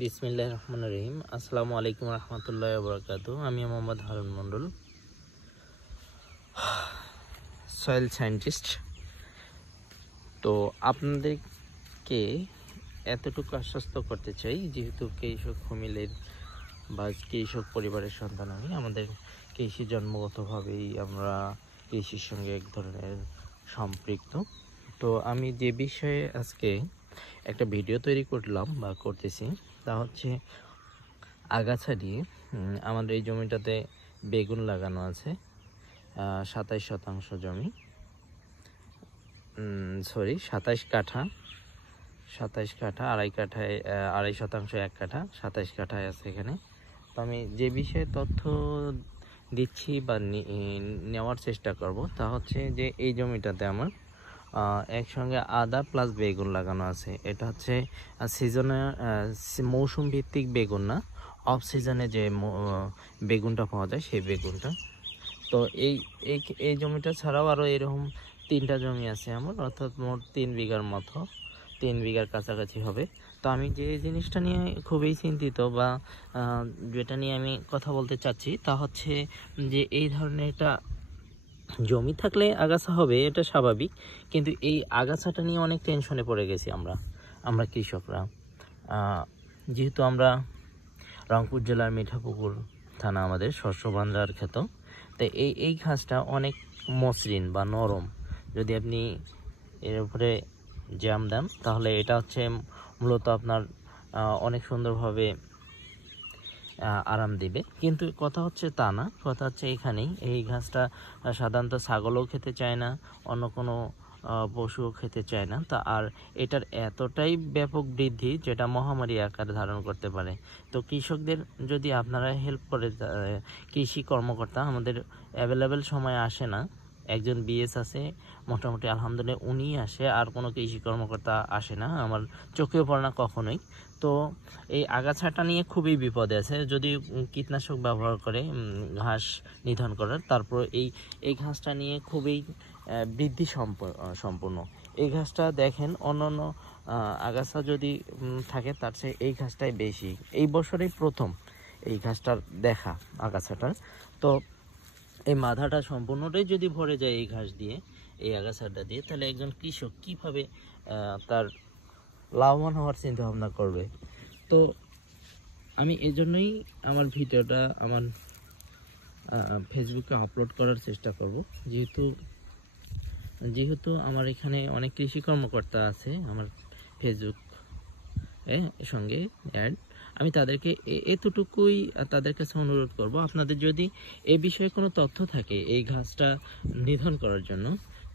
বিসমিল্লাহির রহমানির রহিম। আসসালামু আলাইকুম রহমতুল্লাহি ওয়া বারাকাতুহু। আমি মোহাম্মদ হারুন মণ্ডল, সয়েল সায়েন্টিস্ট। তো আপনাদেরকে এতটুকু আশ্বস্ত করতে চাই, যেহেতু কৃষক ফ্যামিলির বা কৃষক পরিবারের সন্তান আমি, আমাদের কৃষি জন্মগতভাবেই আমরা কৃষির সঙ্গে এক ধরনের সম্পৃক্ত। তো আমি যে বিষয়ে আজকে একটা ভিডিও তৈরি করলাম বা করতেছি, তা হচ্ছে আগাছা দিয়ে আমাদের এই জমিটাতে বেগুন লাগানো আছে। 27 শতাংশ জমি, 27 কাঠা, 27 কাঠা, আড়াই কাঠায় 2.5 শতাংশ 1 কাঠা, 27 কাঠায় আছে এখানে। তো আমি যে বিষয়ে তথ্য দিচ্ছি বা নেওয়ার চেষ্টা করব, তা হচ্ছে যে এই জমিটাতে আমার একসঙ্গে আদা প্লাস বেগুন লাগানো আছে। এটা হচ্ছে সিজনে মৌসুম ভিত্তিক বেগুন না, অফ সিজনে যে বেগুনটা পাওয়া যায় সেই বেগুনটা। তো এই এই এই জমিটা ছাড়াও আরও এরকম 3টা জমি আছে আমার, অর্থাৎ মোট 3 বিঘার মতো, 3 বিঘার কাছাকাছি হবে। তো আমি যে জিনিসটা নিয়ে খুবই চিন্তিত বা যেটা নিয়ে আমি কথা বলতে চাচ্ছি, তা হচ্ছে যে এই ধরনের একটা জমি থাকলে আগাছা হবে, এটা স্বাভাবিক, কিন্তু এই আগাছাটা নিয়ে অনেক টেনশনে পড়ে গেছি আমরা কৃষকরা। যেহেতু আমরা রংপুর জেলার মিঠাপুকুর থানা, আমাদের শস্য ভান্ডার খ্যাত। তো এই ঘাসটা অনেক মসৃণ বা নরম, যদি আপনি এর উপরে জ্যাম দেন তাহলে এটা হচ্ছে মূলত আপনার অনেক সুন্দরভাবে আরাম দিবে। কিন্তু কথা হচ্ছে তা না, কথা হচ্ছে এখানেই এই ঘাসটা সাধারণত ছাগলও খেতে চায় না, অন্য কোনো পশুও খেতে চায় না। তা আর এটার এতটাই ব্যাপক বৃদ্ধি যেটা মহামারী আকার ধারণ করতে পারে। তো কৃষকদের যদি আপনারা হেল্প করে, কৃষি কর্মকর্তা আমাদের অ্যাভেলেবেল সময় আসে না, একজন বিএস আছে মোটামুটি আলহামদুলিল্লাহ, উনিই আসে, আর কোনো কৃষি কর্মকর্তা আসে না, আমার চোখেও পড়ে না কখনোই। তো এই আগাছাটা নিয়ে খুবই বিপদে আছে। যদি কীটনাশক ব্যবহার করে ঘাস নিধন করার, তারপর এই ঘাসটা নিয়ে খুবই বৃদ্ধি সম্পূর্ণ। এই ঘাসটা দেখেন অন্যান্য আগাছা যদি থাকে তার চেয়ে এই ঘাসটাই বেশি। এই বছরেই প্রথম এই ঘাসটার দেখা আগাছাটার। তো এই মাথাটা সম্পূর্ণটাই যদি ভরে যায় এই ঘাস দিয়ে, এই আগাছাটা দিয়ে, তাহলে একজন কৃষক কীভাবে তার লাভবান হওয়ার চিন্তা ভাবনা করবে? তো আমি এজন্যই আমার ভিডিওটা আমার ফেসবুকে আপলোড করার চেষ্টা করব, যেহেতু আমার এখানে অনেক কৃষি কর্মকর্তা আছে আমার ফেসবুক সঙ্গে অ্যাড। আমি তাদেরকে এতটুকুই তাদের কাছে অনুরোধ করব, আপনাদের যদি এ বিষয়ে কোনো তথ্য থাকে এই ঘাসটা নিধন করার জন্য,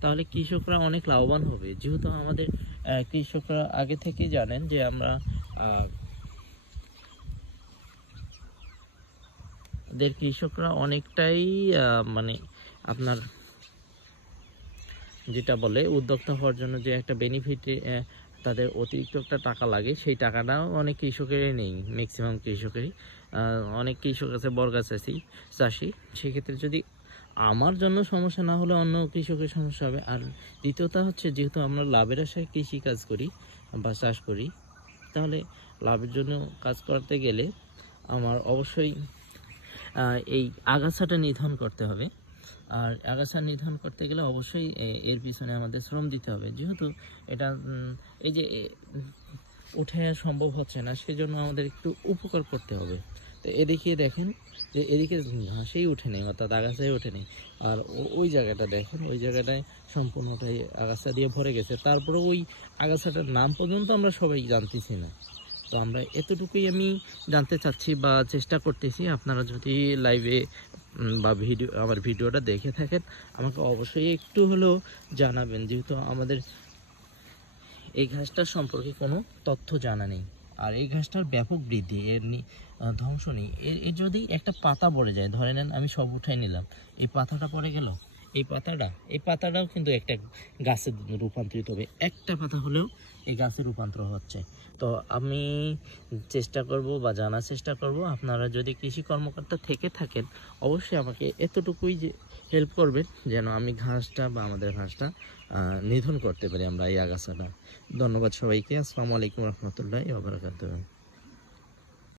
তাহলে কৃষকরা অনেক লাভবান হবে। যেহেতু আমাদের কৃষকরা আগে থেকেই জানেন যে আমরা কৃষকরা অনেকটাই মানে আপনার যেটা বলে উদ্যোক্তা হওয়ার জন্য যে একটা বেনিফিট, তাদের অতিরিক্ত একটা টাকা লাগে, সেই টাকাটাও অনেক কৃষকেরই নেই, ম্যাক্সিমাম কৃষকেরই। অনেক কৃষক আছে বর্গা চাষি, সেক্ষেত্রে যদি আমার জন্য সমস্যা না হলে অন্য কৃষকের সমস্যা হবে। আর দ্বিতীয়টা হচ্ছে, যেহেতু আমরা লাভের আশায় কৃষি কাজ করি বা চাষ করি, তাহলে লাভের জন্য কাজ করতে গেলে আমার অবশ্যই এই আগাছাটা নিধন করতে হবে। আর আগাছা নিধন করতে গেলে অবশ্যই এর পিছনে আমাদের শ্রম দিতে হবে। যেহেতু এটা এই যে উঠে সম্ভব হচ্ছে না, সেজন্য আমাদের একটু উপকার করতে হবে। তো এদিকে দেখেন যে এদিকে ঘাসেই উঠে নেই, অর্থাৎ আগাছাই ওঠে নেই। আর ওই জায়গাটা দেখেন, ওই জায়গাটায় সম্পূর্ণটাই আগাছা দিয়ে ভরে গেছে। তারপরে ওই আগাছাটার নাম পর্যন্ত আমরা সবাই জানতেছি না। তো আমরা এতটুকুই আমি জানতে চাচ্ছি বা চেষ্টা করতেছি। আপনারা যদি লাইভে বা আমার ভিডিওটা দেখে থাকেন, আমাকে অবশ্যই একটু হলেও জানাবেন, যেহেতু আমাদের এই ঘাসটার সম্পর্কে কোনো তথ্য জানা নেই। আর এই ঘাসটার ব্যাপক বৃদ্ধি, এর ধ্বংস নেই। এর যদি একটা পাতা পড়ে যায়, ধরে নেন আমি সব উঠাই নিলাম, এই পাতাটা পড়ে গেল, এই পাতাটাও কিন্তু একটা গাছে রূপান্তরিত হবে। একটা পাতা হলেও এই গাছে রূপান্তর হচ্ছে। তো আমি চেষ্টা করব বা জানার চেষ্টা করব, আপনারা যদি কৃষি কর্মকর্তা থেকে থাকেন অবশ্যই আমাকে এতটুকুই যে হেল্প করবেন, যেন আমি ঘাসটা বা আমাদের ঘাসটা নিধন করতে পারি আমরা এই আগাছাটা। ধন্যবাদ সবাইকে। আসসালামু আলাইকুম রহমতুল্লাহি ওয়া বারাকাতুহু।